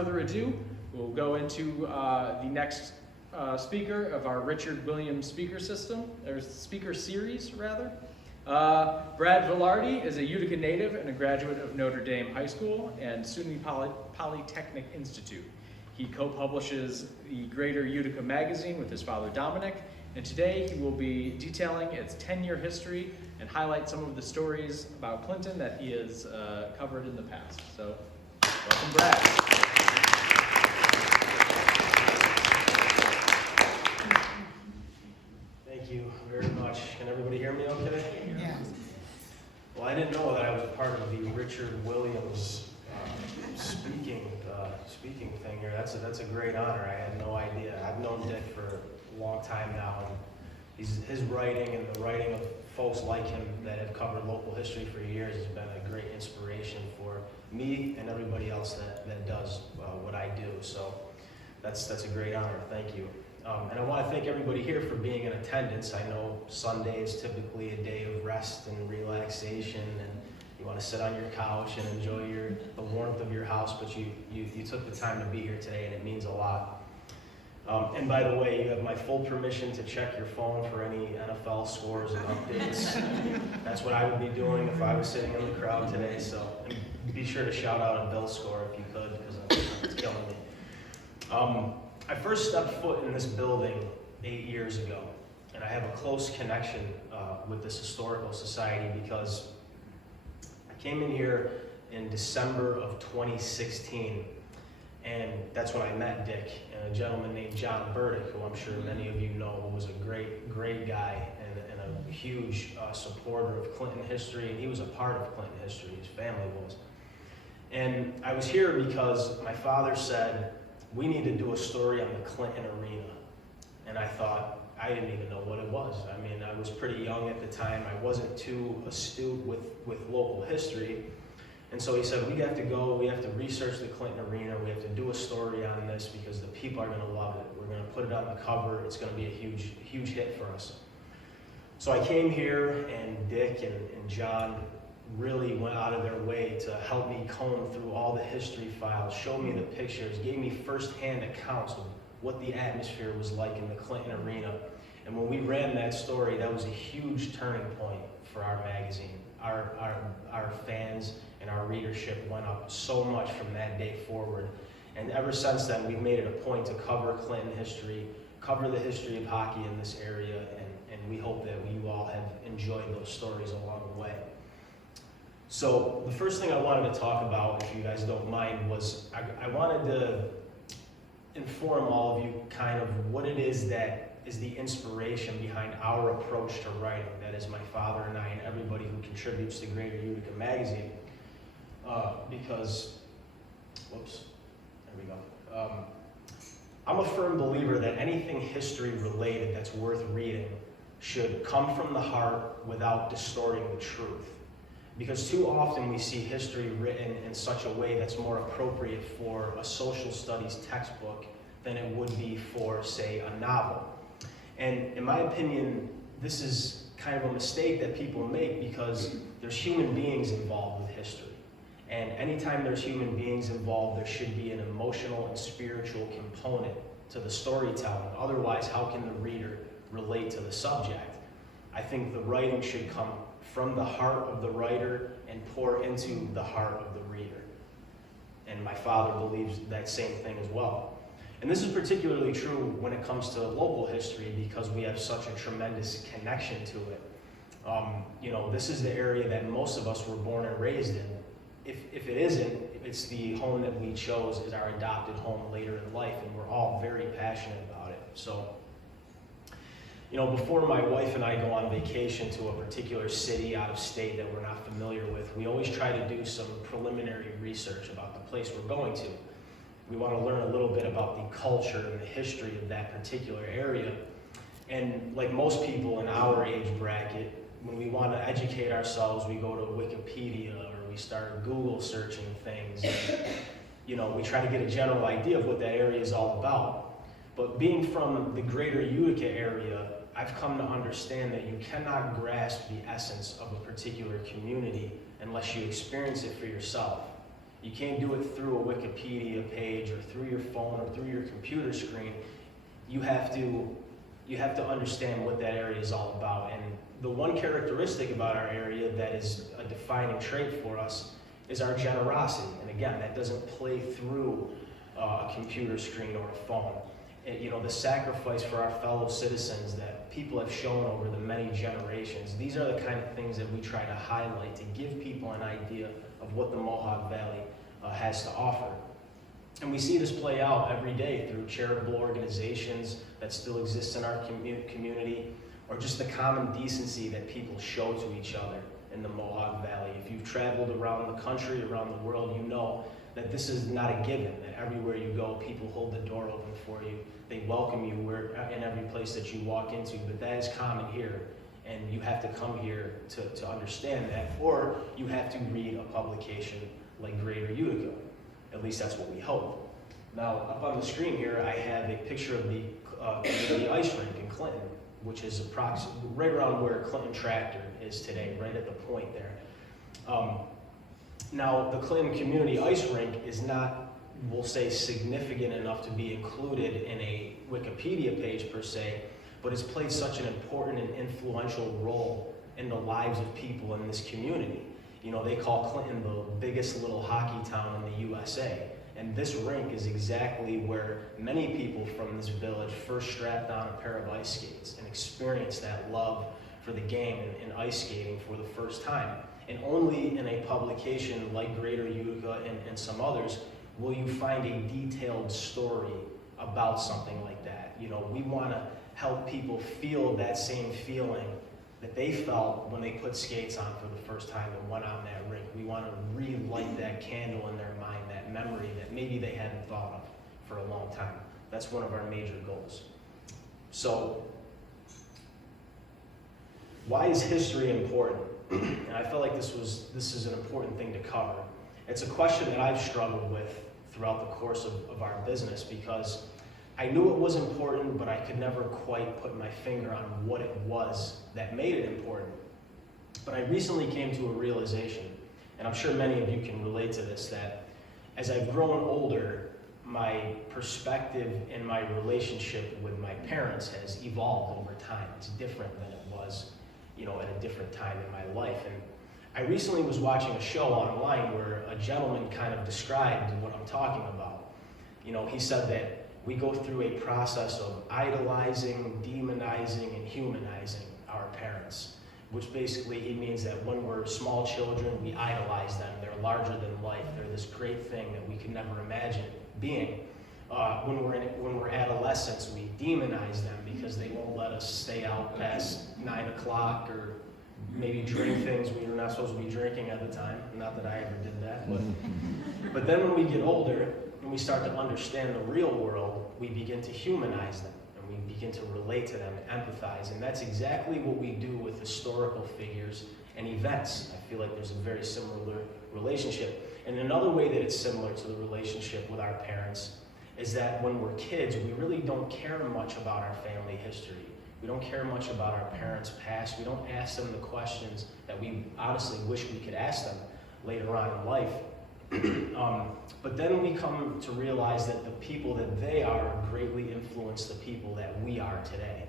Further ado, we'll go into the next speaker of our Richard Williams speaker system, or speaker series, rather. Brad Velardi is a Utica native and a graduate of Notre Dame High School and SUNY Polytechnic Institute. He co-publishes the Greater Utica Magazine with his father Dominick, and today he will be detailing its 10-year history and highlight some of the stories about Clinton that he has covered in the past. So, welcome, Brad. Thank you very much. Can everybody hear me okay? Yeah. Well, I didn't know that I was a part of the Richard Williams speaking thing here. That's a great honor. I had no idea. I've known Dick for a long time now, and his writing and the writing of folks like him that have covered local history for years has been a great inspiration for me and everybody else that does what I do. So that's a great honor. Thank you. And I want to thank everybody here for being in attendance. I know Sunday is typically a day of rest and relaxation, and you want to sit on your couch and enjoy the warmth of your house, but you took the time to be here today, and it means a lot. And by the way, you have my full permission to check your phone for any NFL scores and updates. That's what I would be doing if I was sitting in the crowd today, so be sure to shout out a Bills score if you could, because it's killing me. I first stepped foot in this building 8 years ago, and I have a close connection with this historical society because I came in here in December of 2016, and that's when I met Dick and a gentleman named John Burdick, who I'm sure many of you know was a great guy and a huge supporter of Clinton history, and he was a part of Clinton history, his family was. And I was here because my father said, we need to do a story on the Clinton arena. And I thought, I didn't even know what it was. I mean, I was pretty young at the time. I wasn't too astute with local history. And so he said, we have to go, we have to research the Clinton arena, we have to do a story on this because the people are gonna love it. We're gonna put it on the cover, it's gonna be a huge hit for us. So I came here, and Dick and John really went out of their way to help me comb through all the history files, show me the pictures, gave me firsthand accounts of what the atmosphere was like in the Clinton arena. And when we ran that story, that was a huge turning point for our magazine. Our fans and our readership went up so much from that day forward. And ever since then, we've made it a point to cover Clinton history, cover the history of hockey in this area, and we hope that you all have enjoyed those stories along the way. So the first thing I wanted to talk about, if you guys don't mind, was I wanted to inform all of you kind of what it is that is the inspiration behind our approach to writing. That is my father and I and everybody who contributes to Greater Utica Magazine. Because, whoops, there we go. I'm a firm believer that anything history related that's worth reading should come from the heart without distorting the truth. Because too often we see history written in such a way that's more appropriate for a social studies textbook than it would be for, say, a novel. And in my opinion, this is kind of a mistake that people make because there's human beings involved with history. And anytime there's human beings involved, there should be an emotional and spiritual component to the storytelling. Otherwise, how can the reader relate to the subject? I think the writing should come from the heart of the writer and pour into the heart of the reader. And my father believes that same thing as well. And this is particularly true when it comes to local history because we have such a tremendous connection to it. This is the area that most of us were born and raised in. If it isn't, it's the home that we chose as our adopted home later in life, and we're all very passionate about it. So, before my wife and I go on vacation to a particular city out of state that we're not familiar with, we always try to do some preliminary research about the place we're going to. We want to learn a little bit about the culture and the history of that particular area. And like most people in our age bracket, when we want to educate ourselves, we go to Wikipedia or we start Google searching things. And, we try to get a general idea of what that area is all about. But being from the Greater Utica area, I've come to understand that you cannot grasp the essence of a particular community unless you experience it for yourself. You can't do it through a Wikipedia page or through your phone or through your computer screen. You have to understand what that area is all about. And the one characteristic about our area that is a defining trait for us is our generosity. And again, that doesn't play through a computer screen or a phone. The sacrifice for our fellow citizens that people have shown over the many generations, these are the kind of things that we try to highlight to give people an idea of what the Mohawk Valley has to offer. And we see this play out every day through charitable organizations that still exist in our community, or just the common decency that people show to each other in the Mohawk Valley. If you've traveled around the country, around the world, you know that this is not a given, that everywhere you go, people hold the door open for you. They welcome you in every place that you walk into, but that is common here. And you have to come here to understand that, or you have to read a publication like Greater Utica. At least that's what we hope. Now, up on the screen here, I have a picture of the ice rink in Clinton, which is right around where Clinton Tractor is today, right at the point there. Now, the Clinton Community Ice Rink is not, we'll say, significant enough to be included in a Wikipedia page per se, but it's played such an important and influential role in the lives of people in this community. They call Clinton the biggest little hockey town in the USA. And this rink is exactly where many people from this village first strapped on a pair of ice skates and experienced that love for the game and ice skating for the first time. And only in a publication like Greater Utica and some others will you find a detailed story about something like that. We want to help people feel that same feeling that they felt when they put skates on for the first time and went on that rink. We want to relight that candle in their mind, that memory that maybe they hadn't thought of for a long time. That's one of our major goals. So, why is history important? And I felt like this is an important thing to cover. It's a question that I've struggled with throughout the course of our business, because I knew it was important, but I could never quite put my finger on what it was that made it important. But I recently came to a realization, and I'm sure many of you can relate to this, that as I've grown older, my perspective and my relationship with my parents has evolved over time. It's different than it was, at a different time in my life. And I recently was watching a show online where a gentleman kind of described what I'm talking about. He said that we go through a process of idolizing, demonizing, and humanizing our parents, which basically he means that when we're small children, we idolize them. They're larger than life. They're this great thing that we could never imagine being. When we're adolescents, we demonize them because they won't let us stay out past 9 o'clock or maybe drink things we were not supposed to be drinking at the time. Not that I ever did that. But then when we get older, when we start to understand the real world, we begin to humanize them, and we begin to relate to them and empathize. And that's exactly what we do with historical figures and events. I feel like there's a very similar relationship. And another way that it's similar to the relationship with our parents is that when we're kids, we really don't care much about our family history. We don't care much about our parents' past. We don't ask them the questions that we honestly wish we could ask them later on in life. But then we come to realize that the people that they are greatly influence the people that we are today.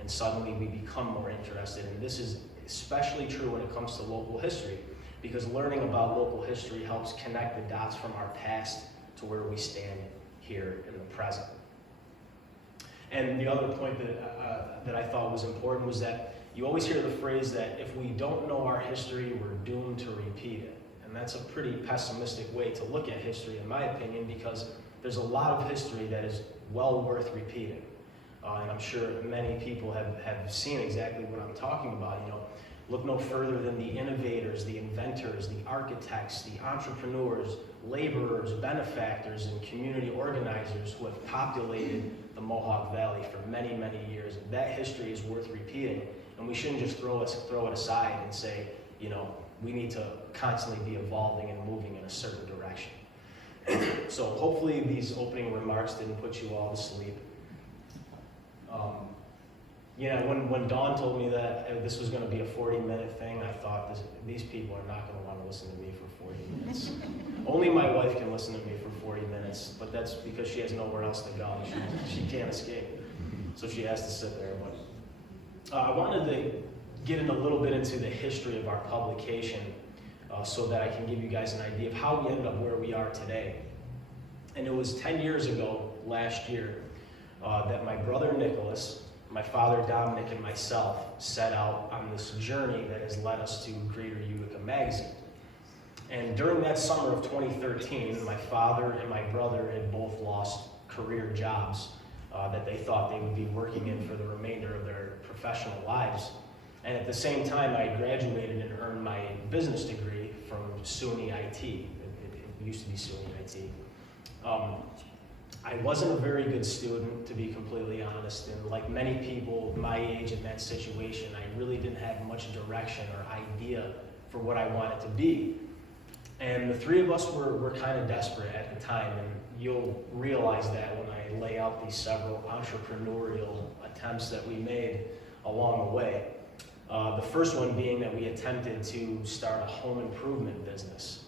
And suddenly we become more interested. And this is especially true when it comes to local history, because learning about local history helps connect the dots from our past to where we stand here in the present. And the other point that I thought was important was that you always hear the phrase that if we don't know our history, we're doomed to repeat it. And that's a pretty pessimistic way to look at history, in my opinion, because there's a lot of history that is well worth repeating. And I'm sure many people have seen exactly what I'm talking about. Look no further than the innovators, the inventors, the architects, the entrepreneurs, laborers, benefactors, and community organizers who have populated the Mohawk Valley for many, many years. That history is worth repeating, and we shouldn't just throw it aside and say, we need to constantly be evolving and moving in a certain direction. So hopefully these opening remarks didn't put you all to sleep. When Dawn told me that this was going to be a 40-minute thing, I thought these people are not going to want to listen to me for 40 minutes. Only my wife can listen to me for 40 minutes, but that's because she has nowhere else to go. She can't escape, so she has to sit there. But I wanted to get in a little bit into the history of our publication so that I can give you guys an idea of how we ended up where we are today. And it was 10 years ago, last year, that my brother Nicholas, my father Dominick, and myself set out on this journey that has led us to Greater Utica Magazine. And during that summer of 2013, my father and my brother had both lost career jobs that they thought they would be working in for the remainder of their professional lives. And at the same time, I graduated and earned my business degree from SUNY IT. It used to be SUNY IT. I wasn't a very good student, to be completely honest, and like many people my age in that situation, I really didn't have much direction or idea for what I wanted to be. And the three of us were kind of desperate at the time, and you'll realize that when I lay out these several entrepreneurial attempts that we made along the way. The first one being that we attempted to start a home improvement business.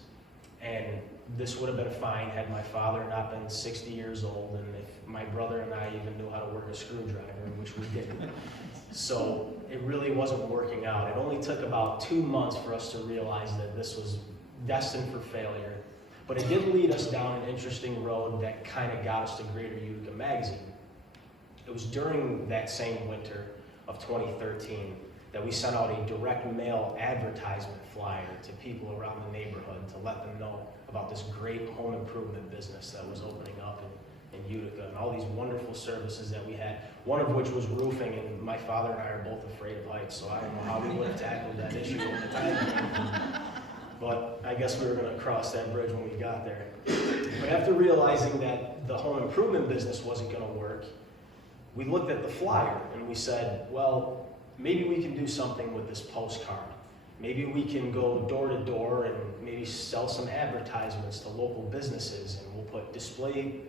And this would have been fine had my father not been 60 years old and if my brother and I even knew how to work a screwdriver, which we didn't. So it really wasn't working out. It only took about 2 months for us to realize that this was destined for failure. But it did lead us down an interesting road that kind of got us to Greater Utica Magazine. It was during that same winter of 2013 that we sent out a direct mail advertisement flyer to people around the neighborhood to let them know about this great home improvement business that was opening up in Utica and all these wonderful services that we had, one of which was roofing, and my father and I are both afraid of heights, so I don't know how we would have tackled that issue at the time. But I guess we were going to cross that bridge when we got there. But after realizing that the home improvement business wasn't going to work, we looked at the flyer and we said, well, maybe we can do something with this postcard. Maybe we can go door to door and maybe sell some advertisements to local businesses, and we'll put display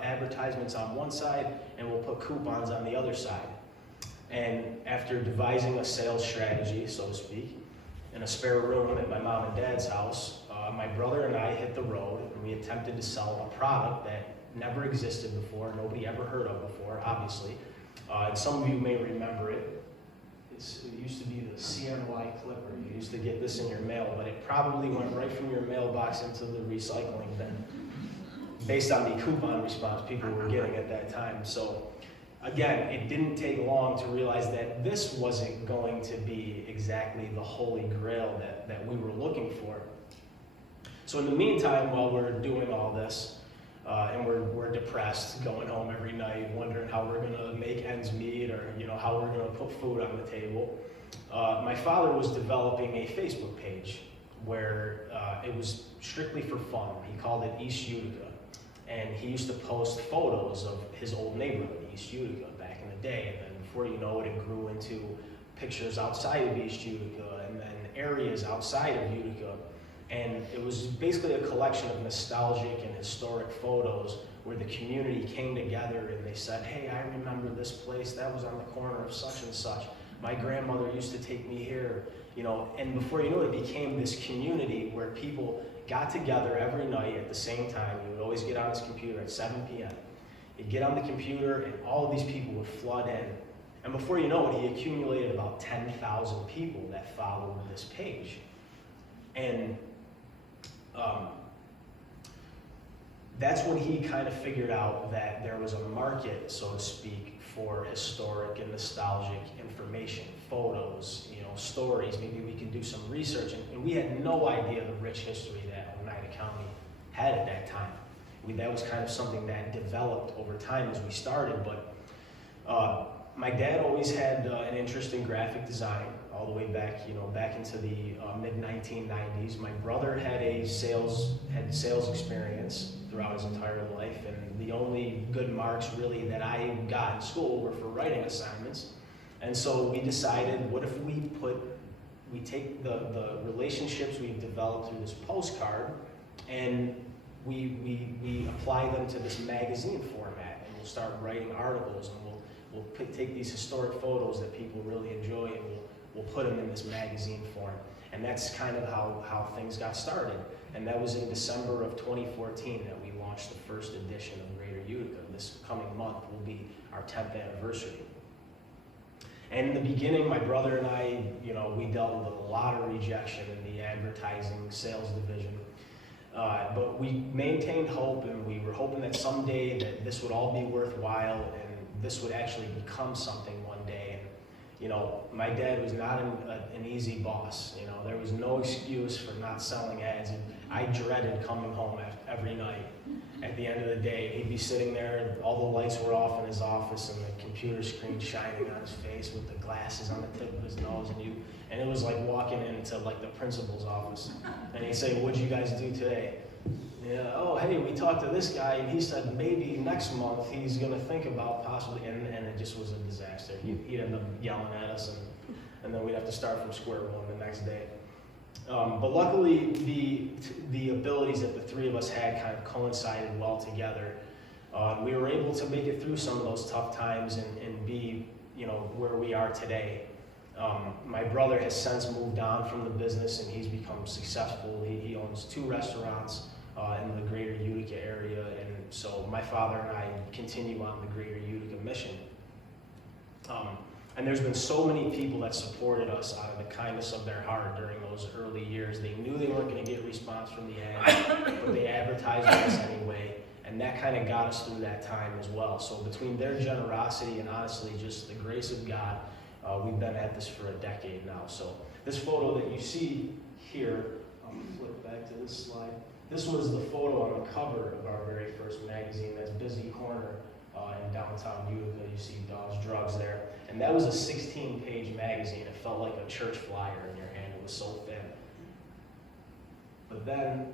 advertisements on one side and we'll put coupons on the other side. And after devising a sales strategy, so to speak, in a spare room at my mom and dad's house, my brother and I hit the road and we attempted to sell a product that never existed before, nobody ever heard of before, obviously. And some of you may remember it. It used to be the CNY Clipper. You used to get this in your mail, but it probably went right from your mailbox into the recycling bin based on the coupon response people were getting at that time. So again, it didn't take long to realize that this wasn't going to be exactly the holy grail that we were looking for. So in the meantime, while we're doing all this, and we're depressed, going home every night, wondering how we're going to make ends meet, or how we're going to put food on the table. My father was developing a Facebook page where it was strictly for fun. He called it East Utica, and he used to post photos of his old neighborhood, East Utica, back in the day. And then before you know it, it grew into pictures outside of East Utica, and then areas outside of Utica. And it was basically a collection of nostalgic and historic photos where the community came together and they said, hey, I remember this place, that was on the corner of such and such. My grandmother used to take me here, and before you know it, it became this community where people got together every night at the same time. He would always get on his computer at 7 p.m. He'd get on the computer and all of these people would flood in. And before you know it, he accumulated about 10,000 people that followed this page. And that's when he kind of figured out that there was a market, so to speak, for historic and nostalgic information, photos, stories. Maybe we could do some research. And we had no idea the rich history that Oneida County had at that time. That was kind of something that developed over time as we started. But my dad always had an interest in graphic design, all the way back, back into the mid-1990s. My brother had sales experience throughout his entire life, and the only good marks really that I got in school were for writing assignments. And so we decided, what if we take the relationships we've developed through this postcard, and we apply them to this magazine format, and we'll start writing articles, and we'll take these historic photos that people really enjoy, and we'll put them in this magazine form. And that's kind of how things got started. And that was in December of 2014 that we launched the first edition of Greater Utica. This coming month will be our 10th anniversary. And in the beginning, my brother and I, we dealt with a lot of rejection in the advertising sales division. But we maintained hope, and we were hoping that someday that this would all be worthwhile and this would actually become something one day. And, my dad was not an easy boss. There was no excuse for not selling ads. And I dreaded coming home every night. At the end of the day, he'd be sitting there, all the lights were off in his office and the computer screen shining on his face with the glasses on the tip of his nose, and it was like walking into like the principal's office. And he'd say, "What'd you guys do today?" Yeah, "Oh, hey, we talked to this guy and he said maybe next month he's gonna think about possibly," and it just was a disaster. He'd end up yelling at us, and then we'd have to start from square one the next day. But luckily, the abilities that the three of us had kind of coincided well together. We were able to make it through some of those tough times and be, where we are today. My brother has since moved on from the business and he's become successful. He owns 2 restaurants in the Greater Utica area, and so my father and I continue on the Greater Utica mission. And there's been so many people that supported us out of the kindness of their heart during those early years. They knew they weren't going to get response from the ad, but they advertised with us anyway, and that kind of got us through that time as well. So between their generosity and honestly just the grace of God, we've been at this for a decade now. So this photo that you see here, I'm going to flip back to this slide. This was the photo on the cover of our very first magazine. That's Busy Corner in downtown Utica. You see Dogs Drugs there. And that was a 16-page magazine. It felt like a church flyer in your hand. It was so thin. But then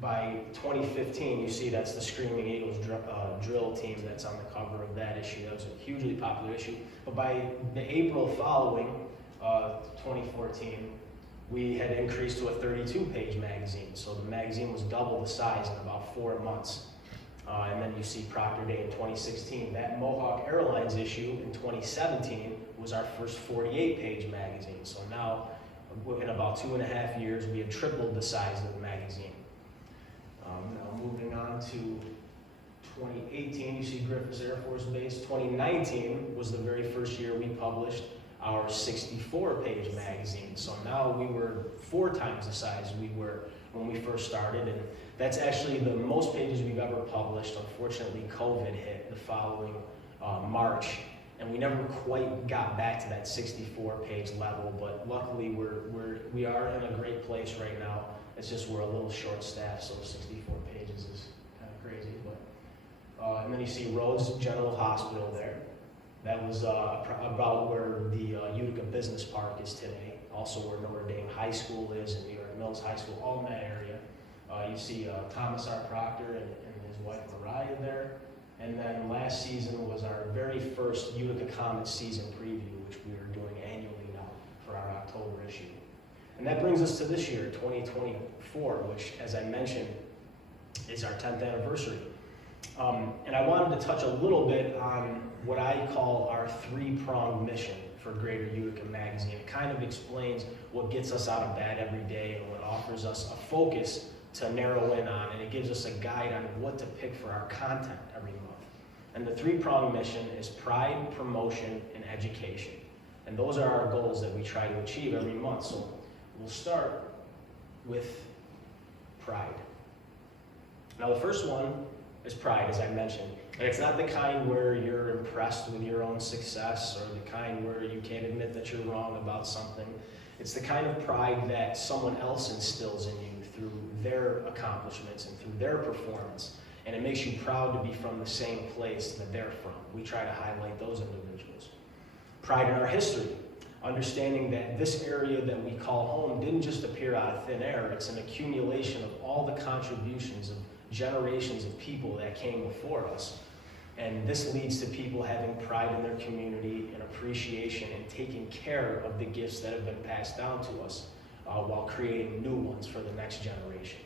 by 2015, you see that's the Screaming Eagles drill team that's on the cover of that issue. That was a hugely popular issue. But by the April following 2014, we had increased to a 32-page magazine. So the magazine was double the size in about 4 months. And then you see Proctor Day in 2016. That Mohawk Airlines issue in 2017 was our first 48-page magazine. So now, in about 2.5 years, we had tripled the size of the magazine. Now moving on to 2018, you see Griffiths Air Force Base. 2019 was the very first year we published our 64-page magazine. So now we were 4 times the size we were when we first started, and that's actually the most pages we've ever published. Unfortunately, COVID hit the following March, and we never quite got back to that 64-page level, but luckily we are in a great place right now. It's just we're a little short-staffed, so 64 pages is kind of crazy. But and then you see Rhodes General Hospital there. That was about where the Utica Business Park is today, also where Notre Dame High School is and New York Mills High School, all in that area. You see Thomas R. Proctor and his wife Mariah there. And then last season was our very first Utica Comets season preview, which we are doing annually now for our October issue. And that brings us to this year, 2024, which, as I mentioned, is our 10th anniversary. And I wanted to touch a little bit on what I call our 3-pronged mission for Greater Utica Magazine. It kind of explains what gets us out of bed every day and what offers us a focus to narrow in on, and it gives us a guide on what to pick for our content every month. And the 3-pronged mission is pride, promotion, and education. And those are our goals that we try to achieve every month. So we'll start with pride. Now the first one is pride, as I mentioned. And it's not the kind where you're impressed with your own success or the kind where you can't admit that you're wrong about something. It's the kind of pride that someone else instills in you through their accomplishments and through their performance. And it makes you proud to be from the same place that they're from. We try to highlight those individuals. Pride in our history, understanding that this area that we call home didn't just appear out of thin air. It's an accumulation of all the contributions of generations of people that came before us. And this leads to people having pride in their community and appreciation and taking care of the gifts that have been passed down to us while creating new ones for the next generation.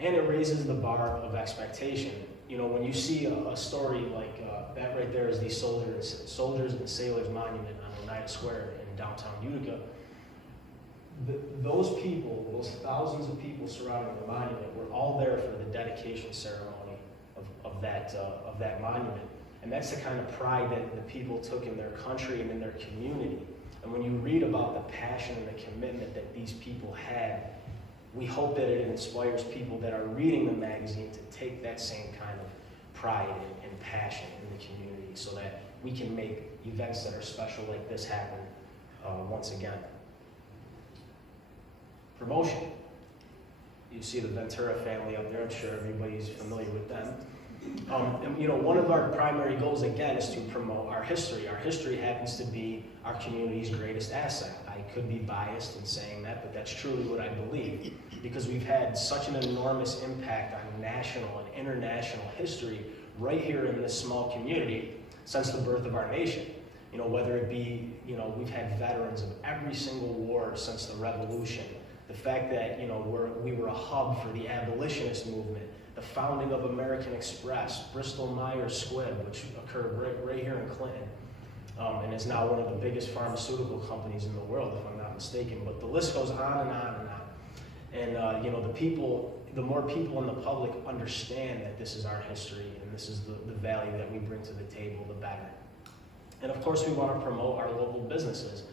And it raises the bar of expectation. You know, when you see a story like that right there is the Soldiers and Sailors Monument on Oneida Square in downtown Utica, those people, those thousands of people surrounding the monument, were all there for the dedication ceremony of that monument. And that's the kind of pride that the people took in their country and in their community. And when you read about the passion and the commitment that these people had, we hope that it inspires people that are reading the magazine to take that same kind of pride and passion in the community so that we can make events that are special like this happen once again. Promotion. You see the Ventura family up there. I'm sure everybody's familiar with them. And, one of our primary goals, again, is to promote our history. Our history happens to be our community's greatest asset. I could be biased in saying that, but that's truly what I believe, because we've had such an enormous impact on national and international history right here in this small community since the birth of our nation. Whether it be, we've had veterans of every single war since the Revolution. The fact that, we were a hub for the abolitionist movement, the founding of American Express, Bristol-Myers Squibb, which occurred right here in Clinton, and is now one of the biggest pharmaceutical companies in the world, if I'm not mistaken. But the list goes on and on and on. And the more people in the public understand that this is our history and this is the value that we bring to the table, the better. And of course, we want to promote our local businesses.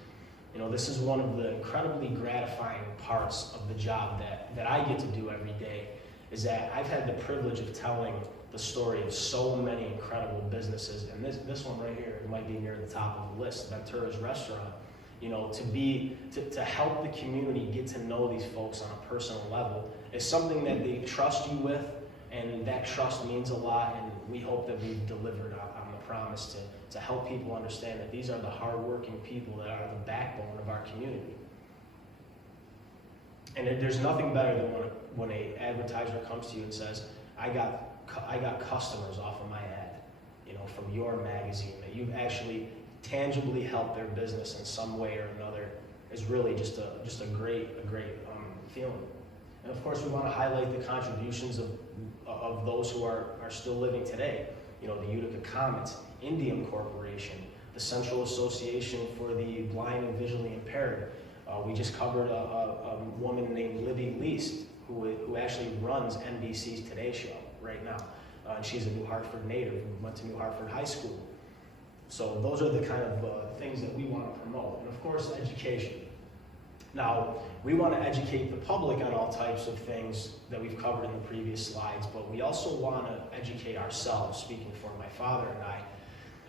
This is one of the incredibly gratifying parts of the job that I get to do every day, is that I've had the privilege of telling the story of so many incredible businesses. And this one right here might be near the top of the list, Ventura's Restaurant. To help the community get to know these folks on a personal level is something that they trust you with, and that trust means a lot, and we hope that we've delivered on the promise to help people understand that these are the hardworking people that are the backbone of our community. And there's nothing better than when an advertiser comes to you and says, I got customers off of my ad, from your magazine, that you've actually tangibly helped their business in some way or another, is really just a great feeling. And of course, we want to highlight the contributions of those who are still living today. The Utica Comets, Indium Corporation, the Central Association for the Blind and Visually Impaired. We just covered a woman named Libby Least, who actually runs NBC's Today Show right now. And she's a New Hartford native who went to New Hartford High School. So those are the kind of things that we want to promote. And of course, education. Now, we want to educate the public on all types of things that we've covered in the previous slides, but we also want to educate ourselves, speaking for my father and I,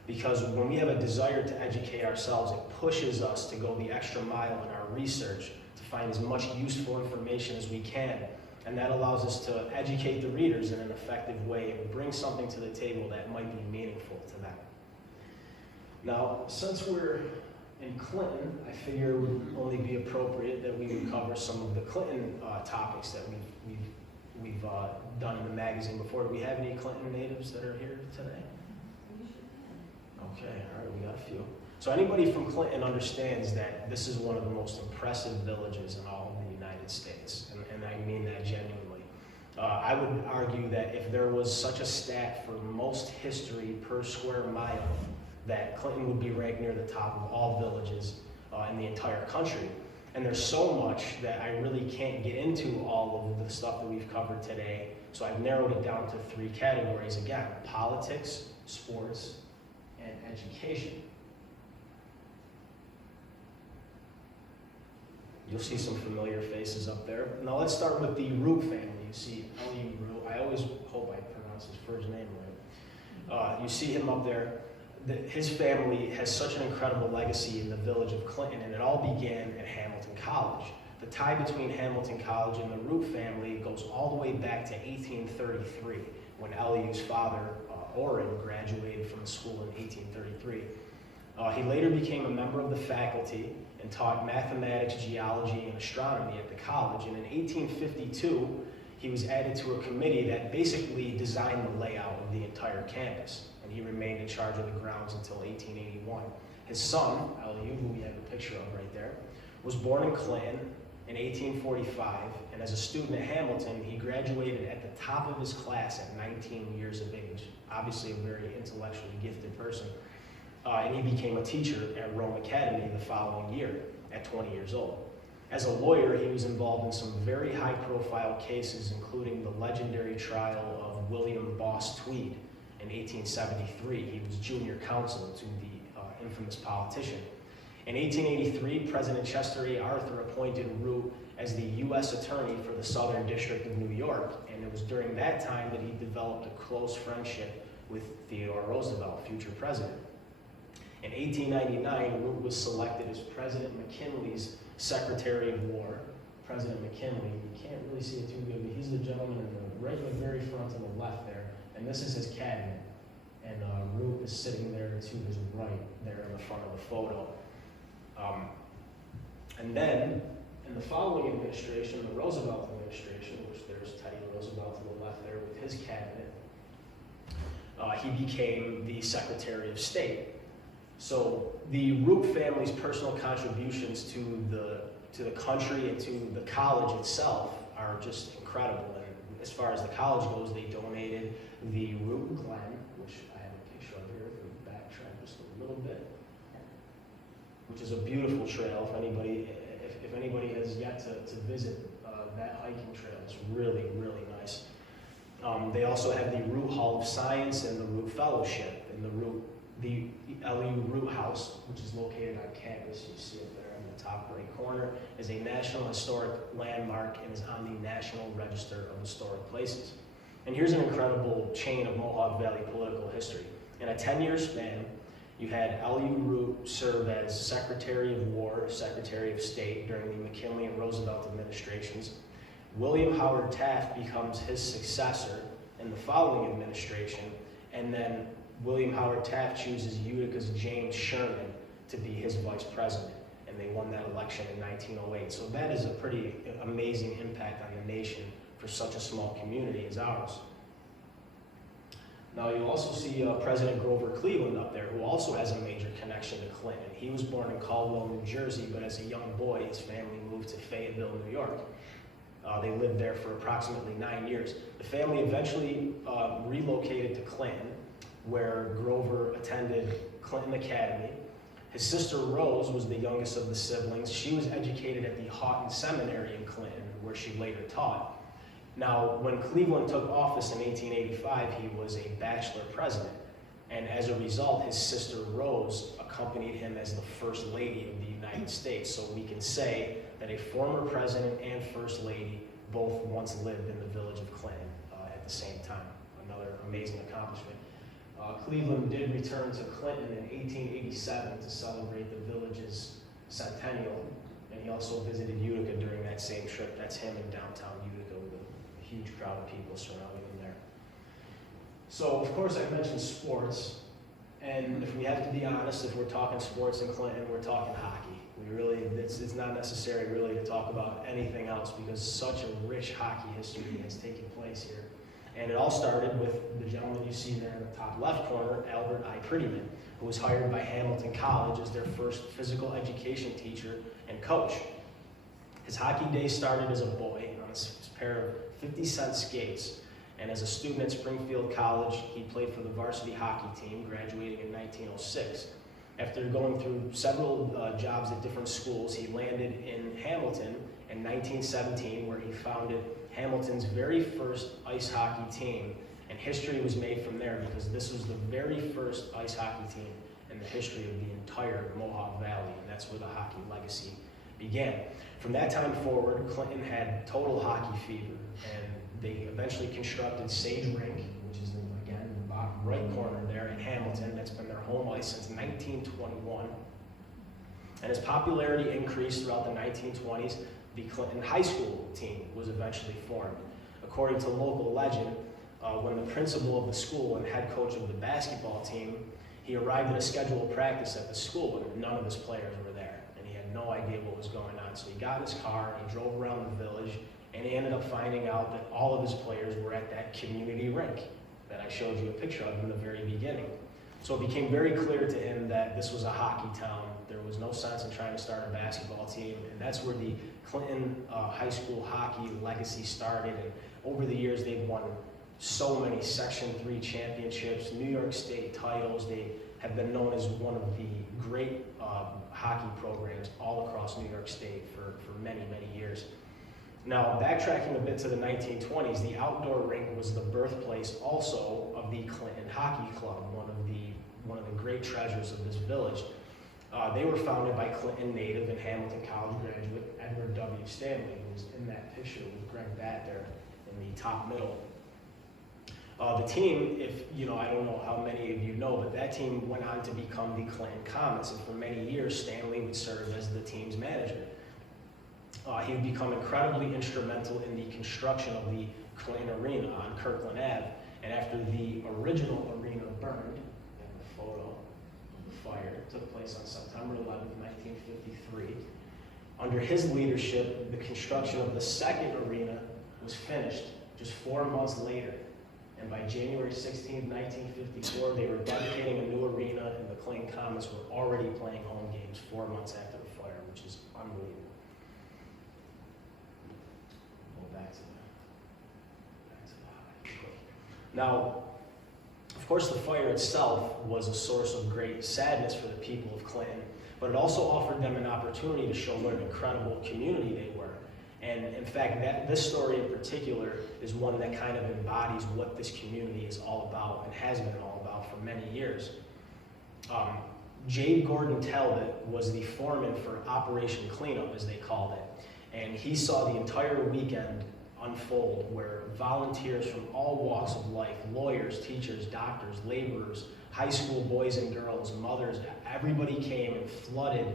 because when we have a desire to educate ourselves, it pushes us to go the extra mile in our research to find as much useful information as we can. And that allows us to educate the readers in an effective way and bring something to the table that might be meaningful to them. Now, since we're in Clinton, I figure it would only be appropriate that we would cover some of the Clinton topics that we've done in the magazine before. Do we have any Clinton natives that are here today? Okay, all right, we got a few. So anybody from Clinton understands that this is one of the most impressive villages in all of the United States, and I mean that genuinely. I would argue that if there was such a stat for most history per square mile, that Clinton would be ranked near the top of all villages in the entire country. And there's so much that I really can't get into all of the stuff that we've covered today, so I've narrowed it down to 3 categories. Again, politics, sports, and education. You'll see some familiar faces up there. Now let's start with the Root family. You see L.U. Root. I always hope I pronounce his first name right. You see him up there. His family has such an incredible legacy in the village of Clinton, and it all began at Hamilton College. The tie between Hamilton College and the Root family goes all the way back to 1833, when L.U.'s father, Orrin, graduated from the school in 1833. He later became a member of the faculty and taught mathematics, geology, and astronomy at the college, and in 1852, he was added to a committee that basically designed the layout of the entire campus, and he remained in charge of the grounds until 1881. His son, L.U., who we have a picture of right there, was born in Clinton in 1845, and as a student at Hamilton, he graduated at the top of his class at 19 years of age. Obviously a very intellectually gifted person. And he became a teacher at Rome Academy the following year at 20 years old. As a lawyer, he was involved in some very high-profile cases, including the legendary trial of William Boss Tweed in 1873. He was junior counsel to the infamous politician. In 1883, President Chester A. Arthur appointed Root as the U.S. Attorney for the Southern District of New York, and it was during that time that he developed a close friendship with Theodore Roosevelt, future president. In 1899, Root was selected as President McKinley's Secretary of War. President McKinley, you can't really see it too good, but he's the gentleman right in the very front on the left there, and this is his cabinet. And Root is sitting there to his right, there in the front of the photo. And then, in the following administration, the Roosevelt administration, which there's Teddy Roosevelt to the left there with his cabinet, he became the Secretary of State. So the Root family's personal contributions to the country and to the college itself are just incredible. And as far as the college goes, they donated the Root Glen, which I have a picture of here if we backtrack just a little bit, which is a beautiful trail. If anybody has yet to visit that hiking trail, it's really, really nice. They also have the Root Hall of Science and the Root Fellowship, and the LU Root House, which is located on campus. You see it there in the top right corner, is a National Historic Landmark and is on the National Register of Historic Places. And here's an incredible chain of Mohawk Valley political history. In a 10-year span, you had LU Root serve as Secretary of War, Secretary of State during the McKinley and Roosevelt administrations. William Howard Taft becomes his successor in the following administration, and then William Howard Taft chooses Utica's James Sherman to be his vice president, and they won that election in 1908. So that is a pretty amazing impact on the nation for such a small community as ours. Now you also see President Grover Cleveland up there, who also has a major connection to Clinton. He was born in Caldwell, New Jersey, but as a young boy, his family moved to Fayetteville, New York. They lived there for approximately 9 years. The family eventually relocated to Clinton, where Grover attended Clinton Academy. His sister Rose was the youngest of the siblings. She was educated at the Houghton Seminary in Clinton, where she later taught. Now, when Cleveland took office in 1885, he was a bachelor president. And as a result, his sister Rose accompanied him as the First Lady of the United States. So we can say that a former president and First Lady both once lived in the village of Clinton at the same time. Another amazing accomplishment. Cleveland did return to Clinton in 1887 to celebrate the village's centennial, and he also visited Utica during that same trip. That's him in downtown Utica with a huge crowd of people surrounding him there. So, of course, I mentioned sports, and if we have to be honest, if we're talking sports in Clinton, we're talking hockey. It's not necessary really to talk about anything else because such a rich hockey history has taken place here. And it all started with the gentleman you see there in the top left corner, Albert I. Prettyman, who was hired by Hamilton College as their first physical education teacher and coach. His hockey days started as a boy on his pair of 50-cent skates, and as a student at Springfield College, he played for the varsity hockey team, graduating in 1906. After going through several jobs at different schools, he landed in Hamilton in 1917, where he founded Hamilton's very first ice hockey team, and history was made from there because this was the very first ice hockey team in the history of the entire Mohawk Valley, and that's where the hockey legacy began. From that time forward, Clinton had total hockey fever, and they eventually constructed Sage Rink, which is, again, in the bottom right corner there in Hamilton. That's been their home ice since 1921. And as popularity increased throughout the 1920s, the Clinton High School team was eventually formed. According to local legend, when the principal of the school and head coach of the basketball team, he arrived at a scheduled practice at the school and none of his players were there. And he had no idea what was going on. So he got in his car, he drove around the village, and he ended up finding out that all of his players were at that community rink that I showed you a picture of in the very beginning. So it became very clear to him that this was a hockey town. There was no sense in trying to start a basketball team, and that's where the Clinton high school hockey legacy started. And over the years, they've won so many Section 3 championships, New York State titles. They have been known as one of the great hockey programs all across New York State for many, many years. Now, backtracking a bit to the 1920s, the outdoor rink was the birthplace also of the Clinton Hockey Club, one of the great treasures of this village. They were founded by Clinton native and Hamilton College graduate Edward W. Stanley, who's in that picture with Greg Batt there in the top middle. The team, I don't know how many of you know, but that team went on to become the Clinton Comets, and for many years, Stanley would serve as the team's manager. He would become incredibly instrumental in the construction of the Clinton Arena on Kirkland Ave, and after the original arena burned, and the photo of the fire took place on September 11, 1953, under his leadership, the construction of the second arena was finished just 4 months later. And by January 16, 1954, they were dedicating a new arena, and the Clinton Comets were already playing home games 4 months after the fire, which is unbelievable. Go back to the hockey. Now, of course, the fire itself was a source of great sadness for the people of Clinton, but it also offered them an opportunity to show what an incredible community they were. And in fact, this story in particular is one that kind of embodies what this community is all about and has been all about for many years. J. Gordon Talbot was the foreman for Operation Cleanup, as they called it. And he saw the entire weekend unfold where volunteers from all walks of life, lawyers, teachers, doctors, laborers, high school boys and girls, mothers, everybody came and flooded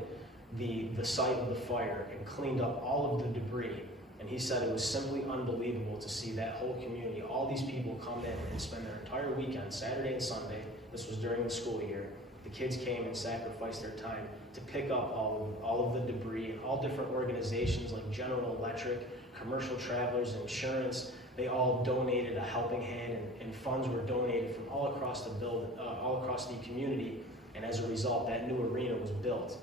the site of the fire and cleaned up all of the debris. And he said it was simply unbelievable to see that whole community, all these people come in and spend their entire weekend, Saturday and Sunday. This was during the school year. The kids came and sacrificed their time to pick up all of the debris, and all different organizations like General Electric, Commercial Travelers, Insurance, they all donated a helping hand, and funds were donated from all across the community. And as a result, that new arena was built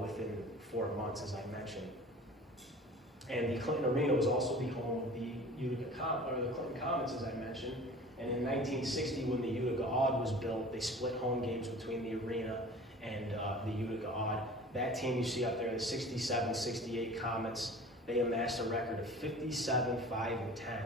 within 4 months, as I mentioned. And the Clinton Arena was also the home of the Clinton Comets, as I mentioned. And in 1960, when the Utica Odd was built, they split home games between the arena and the Utica Odd. That team you see up there, the 67-68 Comets, they amassed a record of 57, 5, and 10,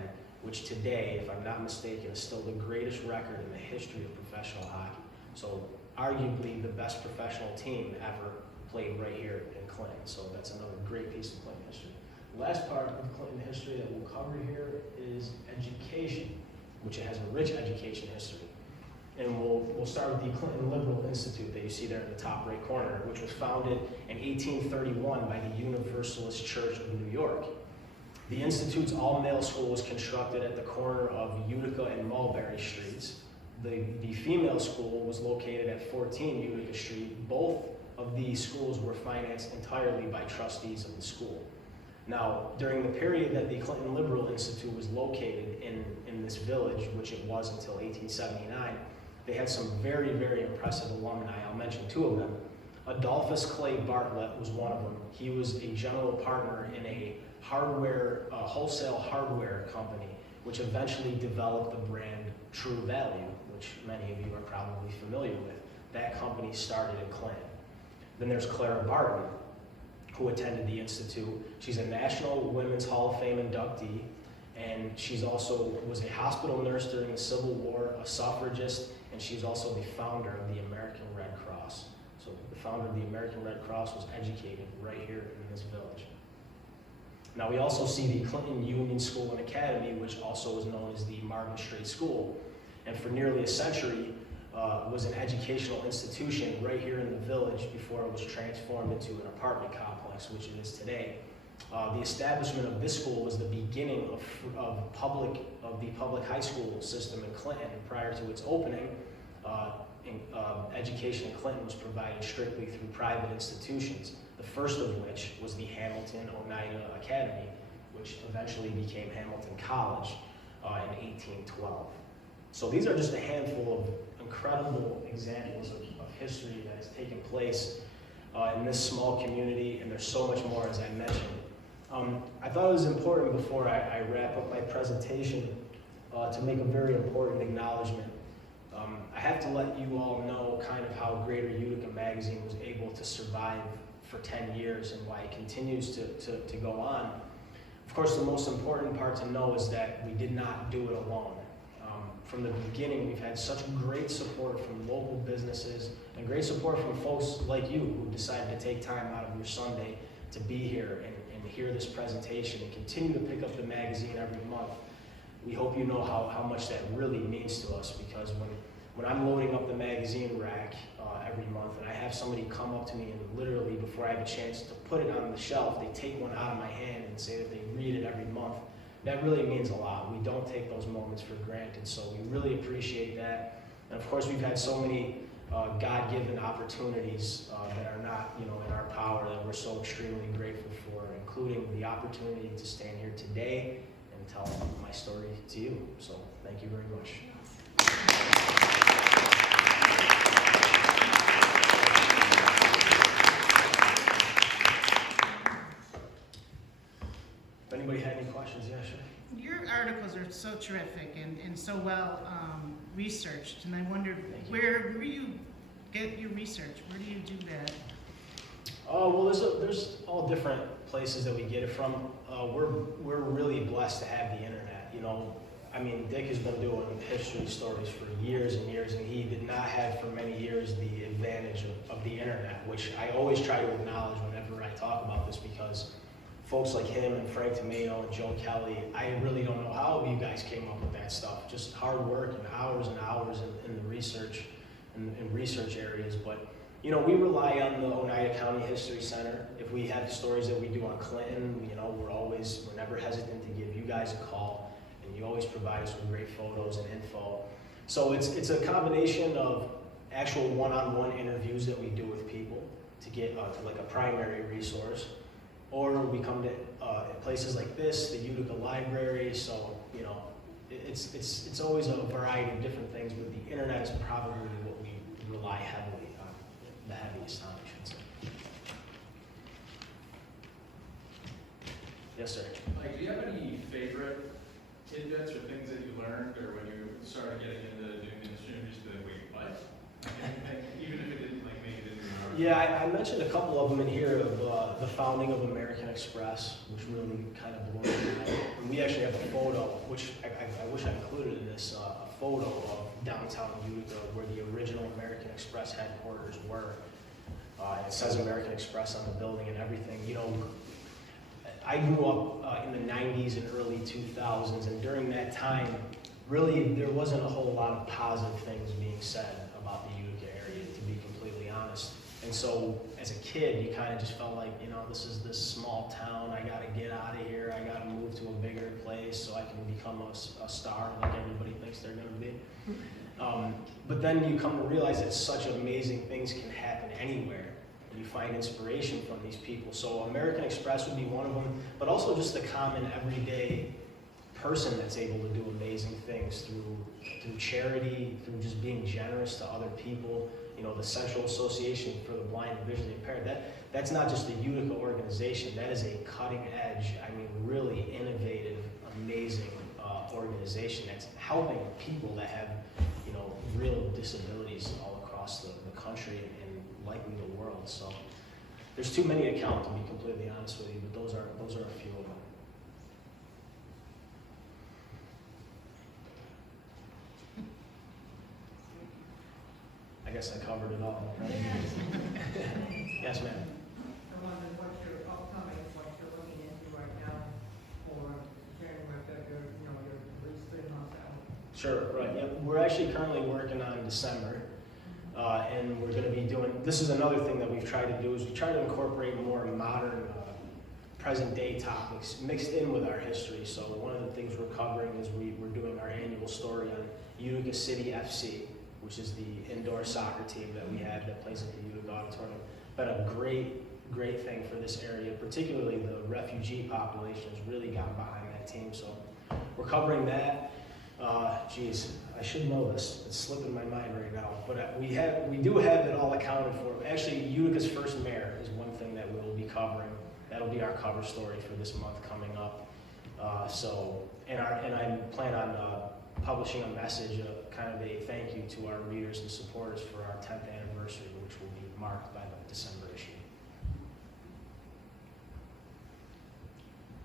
which today, if I'm not mistaken, is still the greatest record in the history of professional hockey. So arguably the best professional team ever played right here in Clinton. So that's another great piece of Clinton history. The last part of Clinton history that we'll cover here is education, which has a rich education history. And we'll start with the Clinton Liberal Institute that you see there in the top right corner, which was founded in 1831 by the Universalist Church of New York. The Institute's all-male school was constructed at the corner of Utica and Mulberry Streets. The female school was located at 14 Utica Street. Both of these schools were financed entirely by trustees of the school. Now, during the period that the Clinton Liberal Institute was located in this village, which it was until 1879, they had some very, very impressive alumni. I'll mention two of them. Adolphus Clay Bartlett was one of them. He was a general partner in a wholesale hardware company, which eventually developed the brand True Value, which many of you are probably familiar with. That company started in Clinton. Then there's Clara Barton, who attended the Institute. She's a National Women's Hall of Fame inductee, and she's also was a hospital nurse during the Civil War, a suffragist, and she's also the founder of the American Red Cross. So the founder of the American Red Cross was educated right here in this village. Now we also see the Clinton Union School and Academy, which also was known as the Marvin Strait School, and for nearly a century was an educational institution right here in the village before it was transformed into an apartment complex, which it is today. The establishment of this school was the beginning of the public high school system in Clinton. Prior to its opening, education in Clinton was provided strictly through private institutions, the first of which was the Hamilton Oneida Academy, which eventually became Hamilton College in 1812. So these are just a handful of incredible examples of history that has taken place in this small community, and there's so much more, as I mentioned. I thought it was important before I wrap up my presentation to make a very important acknowledgement I have to let you all know kind of how Greater Utica Magazine was able to survive for 10 years and why it continues to go on. Of course, the most important part to know is that we did not do it alone. From the beginning, we've had such great support from local businesses and great support from folks like you who decided to take time out of your Sunday to be here and hear this presentation and continue to pick up the magazine every month. We hope you know how much that really means to us, because when I'm loading up the magazine rack every month and I have somebody come up to me and literally before I have a chance to put it on the shelf, they take one out of my hand and say that they read it every month, that really means a lot. We don't take those moments for granted, so we really appreciate that. And of course, we've had so many God-given opportunities that are not, in our power, that we're so extremely grateful for, including the opportunity to stand here today and tell my story to you. So thank you very much. If anybody had any questions, yeah, sure. Your articles are so terrific and so well researched, and I wondered where you get your research? Where do you do that? Oh, well, there's all different places that we get it from. We're really blessed to have the internet. Dick has been doing history stories for years and years, and he did not have for many years the advantage of the internet, which I always try to acknowledge whenever I talk about this, because folks like him and Frank Tomato and Joe Kelly, I really don't know how you guys came up with that stuff. Just hard work and hours in the research and research areas. But we rely on the Oneida County History Center. If we have stories that we do on Clinton, we're never hesitant to give you guys a call, and you always provide us with great photos and info. So it's a combination of actual one-on-one interviews that we do with people to get to like a primary resource, or we come to places like this, the Utica Library. So it's always a variety of different things, but the internet is probably what we rely heavily on, the heaviest on, I should say. Yes, sir. Mike, do you have any favorite tidbits or things that you learned, or when you started getting into doing industry, just be like, wait, what? And even if it didn't, maybe it didn't remember. Yeah, I mentioned a couple of them in here of the founding of American Express, which really kind of blew me away. And we actually have a photo, which I wish I included in this, a photo of downtown Utica where the original American Express headquarters were. It says American Express on the building and everything. I grew up in the 90s and early 2000s, and during that time, really there wasn't a whole lot of positive things being said about the Utica area, to be completely honest. And so as a kid, you kind of just felt like, this is this small town, I gotta get out of here, I gotta move to a bigger place so I can become a star like everybody thinks they're gonna be. But then you come to realize that such amazing things can happen anywhere. You find inspiration from these people. So American Express would be one of them, but also just the common everyday person that's able to do amazing things through charity, through just being generous to other people. The Central Association for the Blind and Visually Impaired, that's not just a Utica organization, that is a cutting edge, really innovative, amazing organization that's helping people that have, real disabilities all across the country and likely the world. So there's too many to count, to be completely honest with you, but those are a few of them. I guess I covered it all, right? Yes, ma'am. I wondered what you're looking into right now for January, February, you're at least 3 months out. Sure, right. Yeah, we're actually currently working on December, and we're going to be doing. This is another thing that we've tried to do is we try to incorporate more modern, present-day topics mixed in with our history. So one of the things we're covering is we're doing our annual story on Utica City FC, which is the indoor soccer team that we have that plays at the Utica Auditorium. Been a great thing for this area, particularly the refugee population has really gotten behind that team. So we're covering that. I should know this. It's slipping my mind right now. But we do have it all accounted for. Actually, Utica's first mayor is one thing that we'll be covering. That'll be our cover story for this month coming up. And I plan on publishing a message, kind of a thank you to our readers and supporters for our 10th anniversary, which will be marked by the December issue.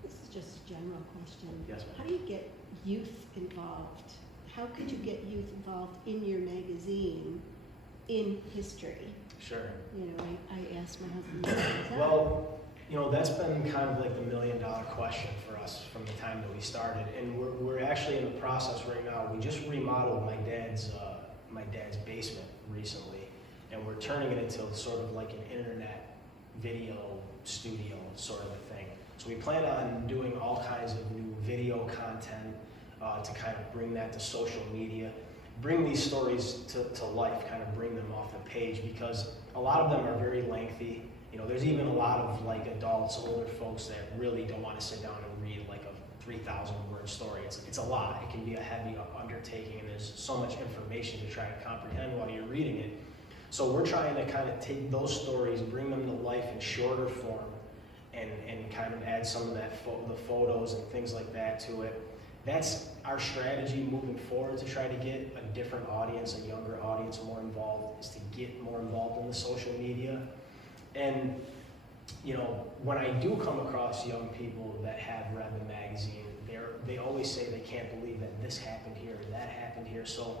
This is just a general question. Yes, ma'am. How do you get youth involved? How could you get youth involved in your magazine in history? Sure. You know, I asked my husband that. Well, you know, that's been kind of like the million-dollar question for us from the time that we started, and we're actually in the process right now. We just remodeled my dad's basement recently, and we're turning it into sort of like an internet video studio sort of a thing. So we plan on doing all kinds of new video content to kind of bring that to social media, bring these stories to life, kind of bring them off the page, because a lot of them are very lengthy. You know, there's even a lot of like adults, older folks that really don't want to sit down and read like a 3,000 word story. It's a lot. It can be a heavy undertaking, and there's so much information to try to comprehend while you're reading it. So we're trying to kind of take those stories, bring them to life in shorter form, and kind of add some of that the photos and things like that to it. That's our strategy moving forward, to try to get a different audience, a younger audience more involved, is to get more involved in the social media. And, you know, when I do come across young people that have read the magazine, they always say they can't believe that this happened here, or that happened here. So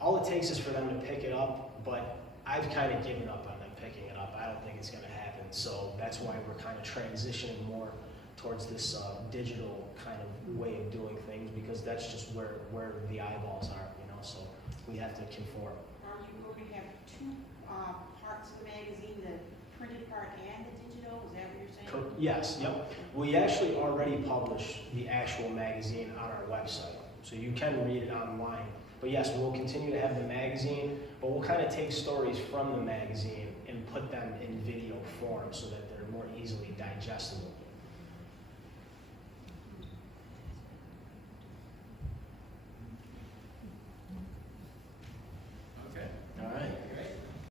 all it takes is for them to pick it up, but I've kind of given up on them picking it up. I don't think it's going to happen. So that's why we're kind of transitioning more towards this digital kind of way of doing things, because that's just where the eyeballs are, you know, so we have to conform. Are you going to have two parts of the magazine, the printed part and the digital? Is that what you're saying? Yes, yep. We actually already publish the actual magazine on our website, so you can read it online. But yes, we'll continue to have the magazine, but we'll kind of take stories from the magazine and put them in video form so that they're more easily digestible.